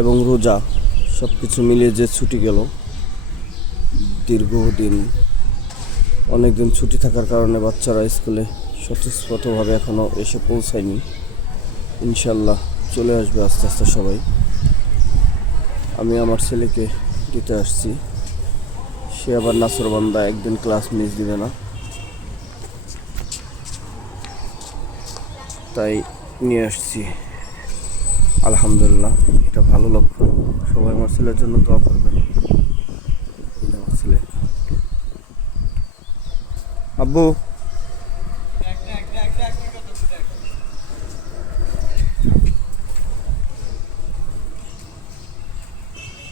এবং রোজা সব কিছু মিলিয়ে যে ছুটি গেল, দীর্ঘদিন অনেক দিন ছুটি থাকার কারণে বাচ্চারা স্কুলে স্বতঃস্ফূর্তভাবে এখনও এসে পৌঁছায়নি। ইনশাল্লাহ চলে আসবে আস্তে আস্তে সবাই। আমি আমার ছেলেকে দিতে আসছি, সে আবার নাসরবান্দা, একদিন ক্লাস মিস দিবে না, তাই নিয়ে আসছি। আলহামদুলিল্লাহ, এটা ভালো লক্ষণ। সবাই আমার ছেলের জন্য দোয়া করবেন। আমার ছেলে আব্বু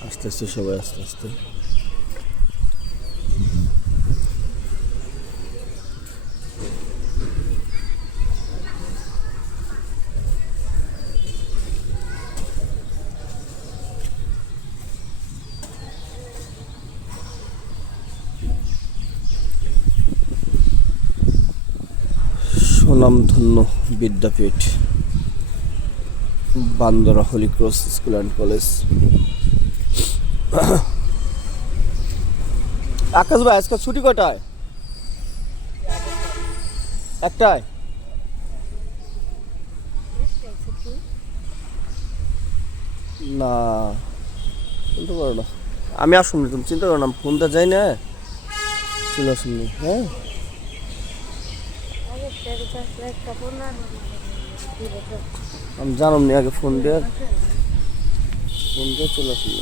আস্তে আস্তে সবাই আস্তে আস্তে সুনামধন্য বিদ্যাপীঠ Bandra Holy Cross School and College. Akash ভাই, আজকে ছুটি কটায়? একটায়? না, বলতে পারো না। আমি আসুন, তুমি চিন্তা করো না, ফোনটা যাই না, চলে আসুন। হ্যাঁ, আমি জানাম নি, আগে ফোন দিয়ে চলে আসুন।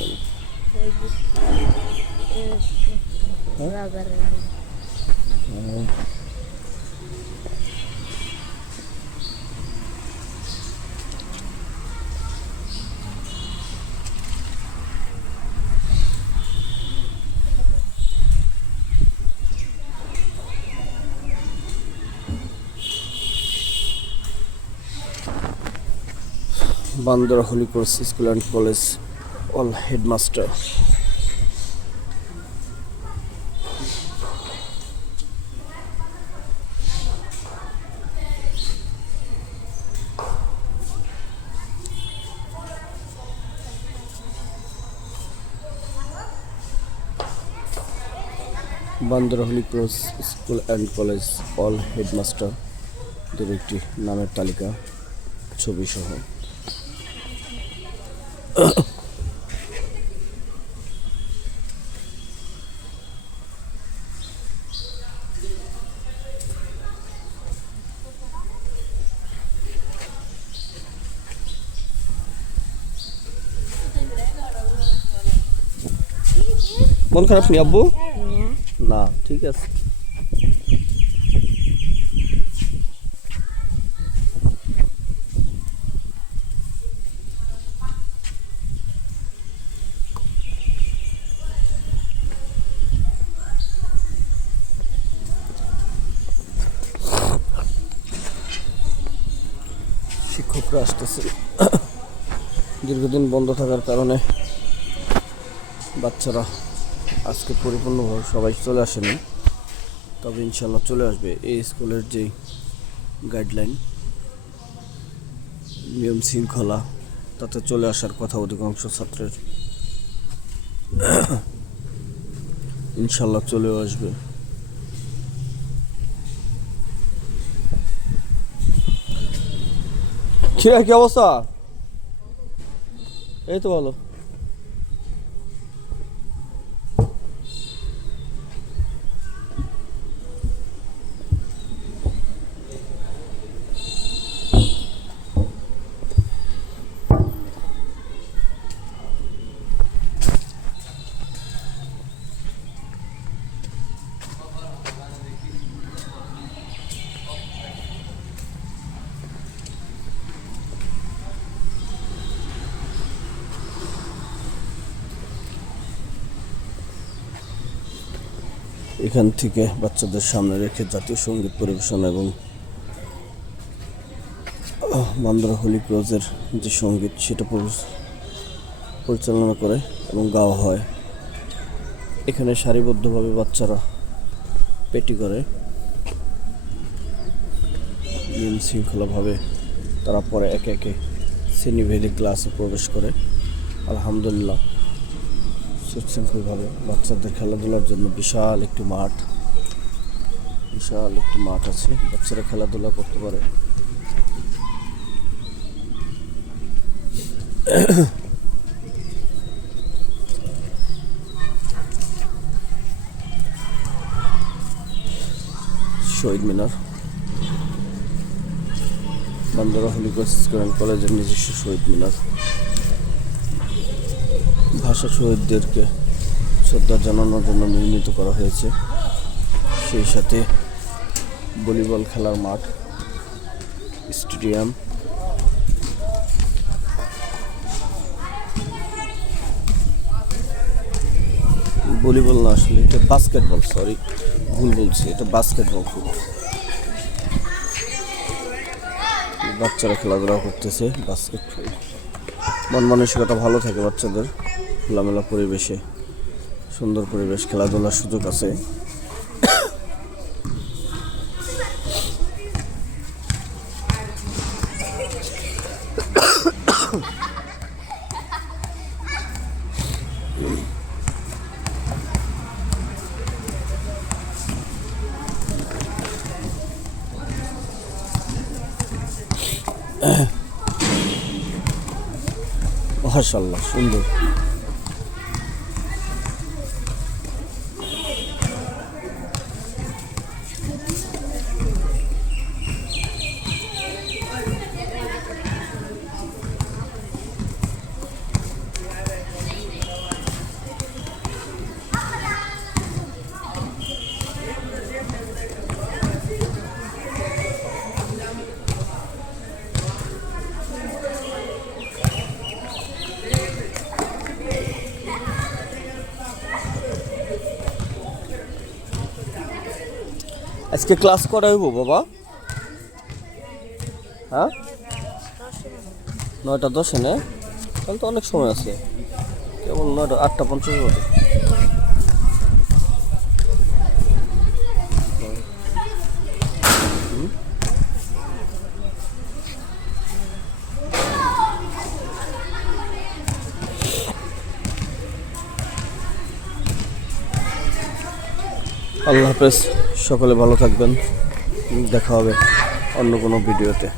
Bandra Holy Cross School and College, all headmaster. Bandra Holy Cross School and College, all headmaster দের একটি নামের তালিকা, ছবি সহ। মন খারাপ নি আব্বু? না, ঠিক আছে। শিক্ষকরা আসতেছে। দীর্ঘদিন বন্ধ থাকার কারণে বাচ্চারা আজকে পরিপূর্ণভাবে সবাই চলে আসেনি, তবে ইনশাল্লাহ চলে আসবে। এই স্কুলের যে গাইডলাইন, নিয়ম শৃঙ্খলা, তাতে চলে আসার কথা অধিকাংশ ছাত্রের। ইনশাল্লাহ চলেও আসবে। কি অবস্থা? এই তো ভালো। এখান থেকে বাচ্চাদের সামনে রেখে জাতীয় সঙ্গীত পরিবেশন এবং বান্দরা হোলি ক্রসের যে সঙ্গীত, সেটা পরিচালনা করে এবং গাওয়া হয়। এখানে সারিবদ্ধভাবে বাচ্চারা পেটি করে, নিয়ম শৃঙ্খলাভাবে তারা পরে একে একে শ্রেণীভেদে ক্লাসে প্রবেশ করে। আলহামদুলিল্লাহ সুশৃঙ্খলভাবে বাচ্চাদের খেলাধুলার জন্য বিশাল একটি মাঠ আছে, বাচ্চারা খেলাধুলা করতে পারে। শহীদ মিনার, বান্দরা হলিক্রস স্কুল কলেজের নিজস্ব শহীদ মিনার। ভাষা শহীদদেরকে শ্রদ্ধা জানানোর জন্য নির্মিত করা হয়েছে। সেই সাথে ভলিবল খেলার মাঠ, স্টেডিয়াম, ভলিবল না, আসলে এটা বাস্কেটবল, সরি ভুল বলছি, এটা বাস্কেটবল ফুট। বাচ্চারা খেলাধুলা করতেছে বাস্কেটবল। মন মানসিকতা ভালো থাকে বাচ্চাদের, খোলামেলা পরিবেশে, সুন্দর পরিবেশ, খেলাধুলার সুযোগ আছে। মাশাআল্লাহ সুন্দর। আজকে ক্লাস করা হইব বাবা? হ্যাঁ, 9:10 না? তাহলে তো অনেক সময় আছে, কেবল 8:50 বটে। আল্লাহ হাফেজ, সকলে ভালো থাকবেন, দেখা হবে অন্য কোনো ভিডিওতে।